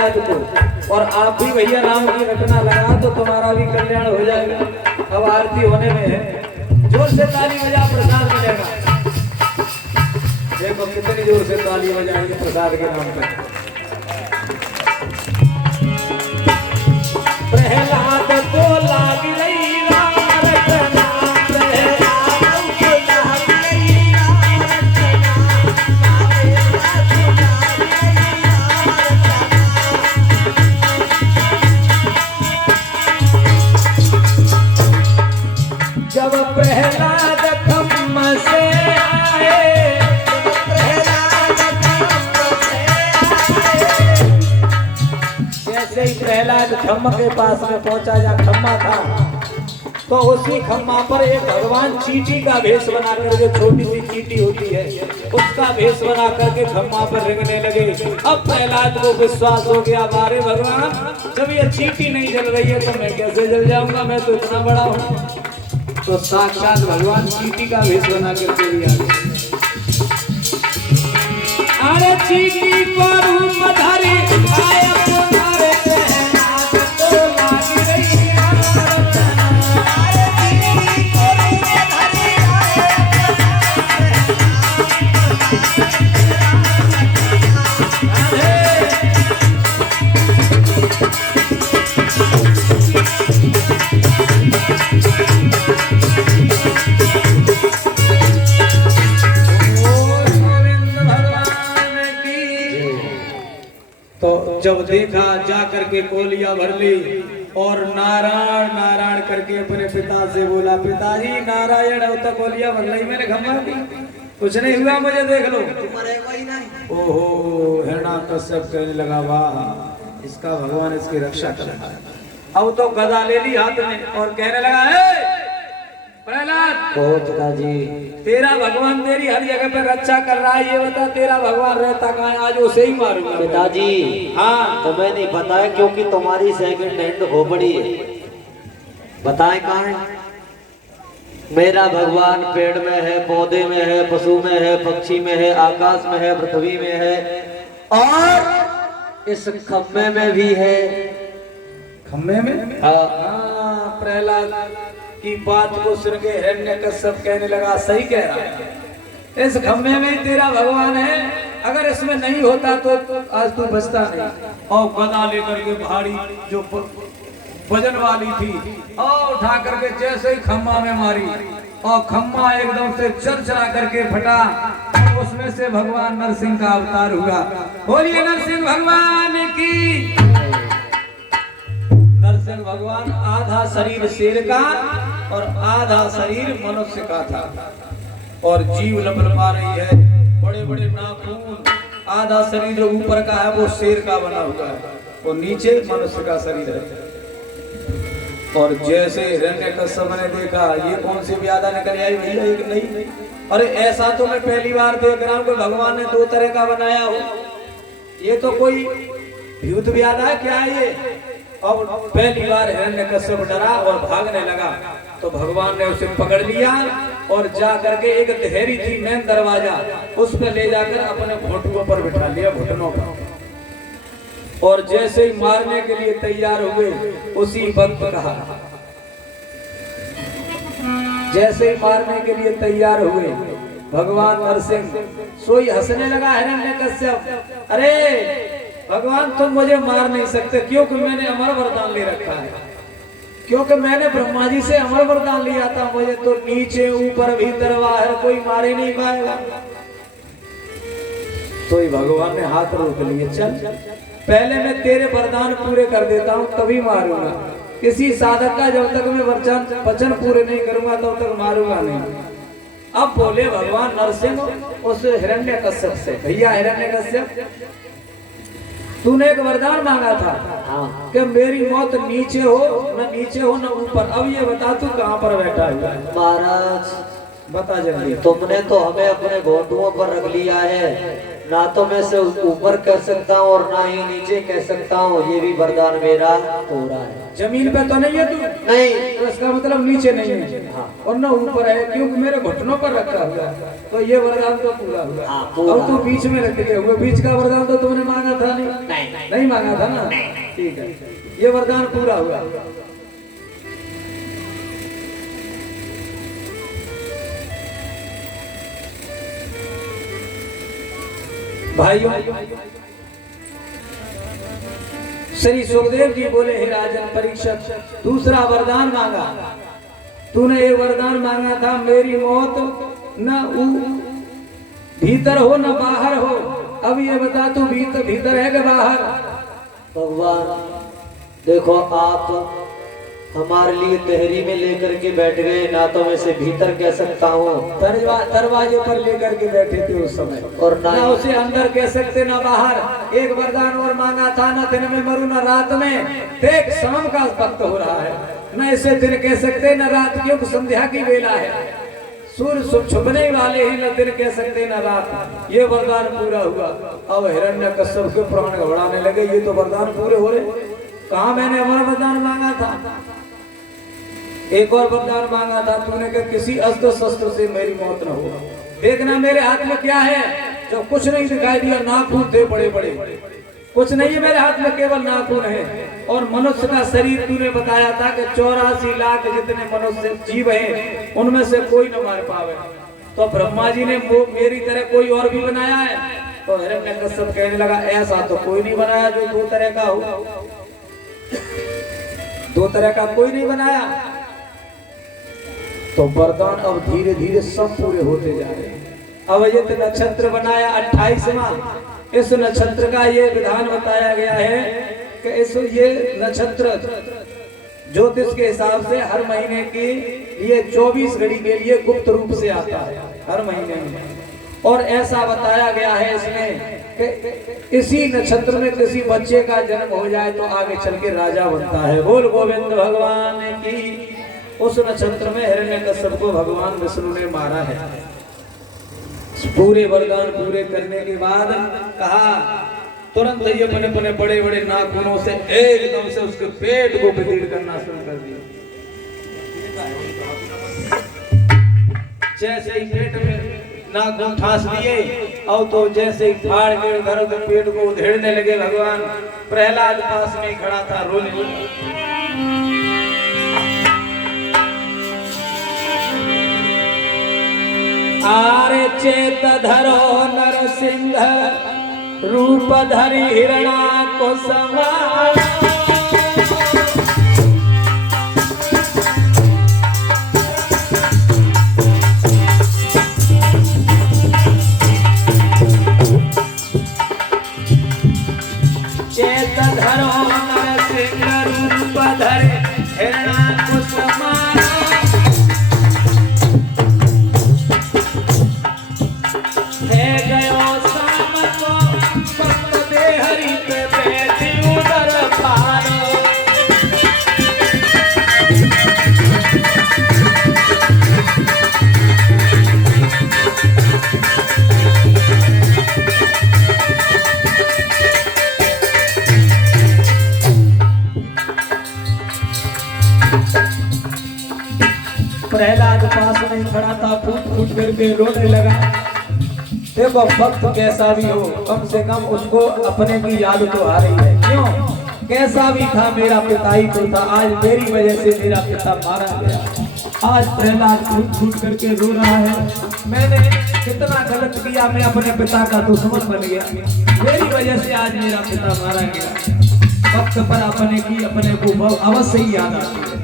प्रहलाद को, और आप भी भैया राम की रटना लगा तो तुम्हारा भी कल्याण हो जाएगा। अब आरती होने में है, जोर से ताली बजा, प्रसाद मिलेगा। देखो कितनी जोर से ताली बजाएंगे प्रसाद के नाम पर। प्रहलाद को लाग रही राम रटना, प्रहलाद को लाग रही राम रटना, जब प्रहलाद खम्मा से आए, जैसे ही प्रहलाद खम्मा के पास में पहुंचा, जहाँ खम्मा था, तो उसी खम्मा पर एक भगवान चींटी का भेष बना कर, जो छोटी सी चींटी होती है उसका भेष बना करके खम्मा पर रेंगने लगे। अब प्रहलाद को विश्वास हो गया, बारे भगवान जब ये चींटी नहीं जल रही है तो मैं कैसे जल जाऊंगा, मैं तो इतना बड़ा हूँ। तो साक्षात भगवान चींटी का भेष बना करके भी आ गए। अरे चींटी को रूप धारी आए पुनारे प्रहलाद को लाग रही राम रटना, अरे चींटी को रूप धारी जब देखा, जा करके कोलिया भर ली और नारायण नारायण करके अपने पिता से बोला, पिताजी नारायण। अब तक कोलिया भर ली मैंने खम्मा की, कुछ नहीं हुआ, मुझे देख लो। ओहो, हिरण्यकश्यप कहने लगा, वाह इसका भगवान इसकी रक्षा कर रहा है। अब तो गदा ले ली हाथ में और कहने लगा, प्रहलाद पिताजी, तेरा भगवान तेरी हर जगह पे रक्षा कर रहा है, ये बता तेरा भगवान रहता कहाँ है, आज उसे ही मारूंगा। पिताजी हाँ तुम्हें नहीं पता है, क्योंकि तुम्हारी सेकंड हैंड हो बड़ी है। बताएं कहाँ है? मेरा भगवान पेड़ में है, पौधे में है, पशु में है, पक्षी में है, आकाश में है, पृथ्वी में है, और इस खम्भे में भी है। खम्भे में? हाँ, प्रहलाद की बात को सुन के हिरण्यकश्यप कहने लगा, सही कह रहा है, इस खम्भे में तेरा भगवान है, अगर इसमें नहीं होता तो आज तू बचता नहीं। और गदा लेकर के भारी जो वजन वाली थी और उठा करके जैसे ही खम्भा में मारी, और खम्भा एकदम से चरचरा करके फटा, और उसमें से भगवान नरसिंह का अवतार हुआ। बोलिए नरसिंह भगवान की। नरसिंह भगवान आधा शरीर शेर का और आधा शरीर मनुष्य का था, और जीव लपलपा रही है, बड़े बड़े नाखून, आधा शरीर जो ऊपर का है वो शेर का बना हुआ है और नीचे मनुष्य का शरीर है। और जैसे हिरण्यकश्यप ने देखा, ये कौन सी व्याधा निकल आई भैया, एक नहीं, अरे ऐसा तो मैं पहली बार देख रहा हूँ कि भगवान ने दो तरह का बनाया हो, ये तो कोई भूत व्याधा है क्या है ये। अब पहली बार हिरण्यकश्यप डरा और भागने लगा, तो भगवान ने उसे पकड़ लिया और जा करके एक देहरी थी मेन दरवाजा, उस पर ले जाकर अपने घोटनों पर बिठा लिया, घुटनों पर। और जैसे ही मारने के लिए तैयार हुए, उसी वक्त कहा, जैसे ही मारने के लिए तैयार हुए भगवान नरसिंह, सोई हंसने लगा हिरण्यकश्यप, अरे भगवान तुम मुझे मार नहीं सकते, क्योंकि मैंने अमर वरदान ले रखा है, क्योंकि मैंने ब्रह्मा जी से अमर वरदान लिया था, मुझे तो नीचे ऊपर भीतर बाहर कोई मार ही नहीं पाएगा। तो भगवान ने हाथ रोक लिए, चल पहले मैं तेरे वरदान पूरे कर देता हूँ तभी मारूंगा, किसी साधक का जब तक मैं वचन पूरे नहीं करूंगा तब तक मारूंगा नहीं। अब बोले भगवान नरसिंह उस हिरण्यकश्यप से, भैया हिरण्यकश्यप तूने एक वरदान मांगा था, हाँ। कि मेरी मौत नीचे हो न ऊपर, अब ये बता तू कहाँ पर बैठा है। महाराज बता जल्दी। तुमने तो हमें अपने घोटुओं पर रख लिया है, ना तो मैं से ऊपर कह सकता हूँ और ना ही नीचे कह सकता हूँ, ये भी वरदान मेरा पूरा है। जमीन पे तो नहीं है तू? नहीं। तो इसका मतलब नीचे नहीं है। हाँ। और ना ऊपर है, क्योंकि मेरे घुटनों पर रखा हुआ है, तो ये वरदान तो पूरा हुआ। हाँ, पूरा। और तू बीच में रख के हुआ, बीच का वरदान तो तुमने मांगा था नहीं मांगा था ना। ठीक है, ये वरदान पूरा हुआ। भाइयों, श्री सुखदेव जी बोले, हे राजन परीक्षित, दूसरा वरदान मांगा। तूने ये वरदान मांगा था, मेरी मौत न भीतर हो न बाहर हो। अब ये बता, तू भीतर है कि बाहर? भगवान देखो, आप हमारे लिए तहरी में लेकर के बैठ गए, ना तो मैं से भीतर कह सकता हूँ, दरवाजे पर लेकर के बैठे थे उस समय, और ना उसे अंदर कह सकते ना बाहर। एक वरदान और मांगा था, न दिन में मरू न रात में। देख शाम का वक्त हो रहा है, न इसे दिन कह सकते न रात, क्योंकि संध्या की वेला है। सूर्य छुपने वाले ही, न दिन कह सकते न रात। ये वरदान पूरा हुआ। अब हिरण्यकश्यप के प्राण घबराने लगे, ये तो वरदान पूरे हो रहे, कहा मैंने और वरदान मांगा था? एक और वरदान मांगा था तूने कि किसी अस्त्र शस्त्र से मेरी मौत न हो। देखना मेरे हाथ में क्या है, जो कुछ नहीं दिखाई दिया। नाखून थे बड़े बड़े, कुछ नहीं है मेरे हाथ में, केवल नाखून है। और मनुष्य का शरीर तूने बताया था कि 84 लाख जितने मनुष्य जीव हैं, उनमें से कोई न मार पावे। तो ब्रह्मा जी ने मेरी तरह कोई और भी बनाया है? तो हिरण्यकश्यप कहने लगा, ऐसा तो कोई नहीं बनाया जो दो तरह का हो। दो तरह का कोई नहीं बनाया। तो वरदान अब धीरे धीरे सब पूरे होते जा रहे हैं। अवयत नक्षत्र बनाया 28वां। इस नक्षत्र का ये विधान बताया गया है कि इस ये नक्षत्र ज्योतिष के हिसाब से हर महीने की ये 24 घड़ी के लिए गुप्त रूप से आता है, हर महीने में। और ऐसा बताया गया है इसमें कि इसी नक्षत्र में किसी बच्चे का जन्म हो जाए तो आगे चल के राजा बनता है। बोल गोविंद भगवान की। उस नक्षत्र में हिरण्यकश्यप को भगवान विष्णु ने मारा है। पूरे वरदान पूरे करने के बाद कहा, तुरंत ये अपने अपने बड़े बड़े नाखूनों से एकदम से उसके पेट को बिदीड़ करना शुरू कर दिया। जैसे ही पेट में नाखून ठास दिए, और तो जैसे ही फाड़ के उधर उधर पेट को उधेड़ने लगे भगवान। प्रहलाद पास में खड़ा था, रोने लगा। आरे चेत धरो नरसिंह, रूप धरि हिरणा को समान। चेत धरो नरसिंह, रूप धरि हिरणा को समान। है गयो शाम को भक्त बेहरि पे बैठी उदर पारो। प्रहलाद पास में खड़ा था, फूट फूट करके रोने लगा। देखो भक्त कैसा भी हो, कम से कम उसको अपने की याद तो आ रही है। क्यों? कैसा भी था मेरा पिता ही तो था, आज मेरी वजह से मेरा पिता मारा गया। आज प्रहलाद फूट फूट करके रो रहा है, मैंने कितना गलत किया, मैं अपने पिता का दुश्मन बन गया, मेरी वजह से आज मेरा पिता मारा गया। वक्त पर अपने की अपने को अवश्य ही याद आती है।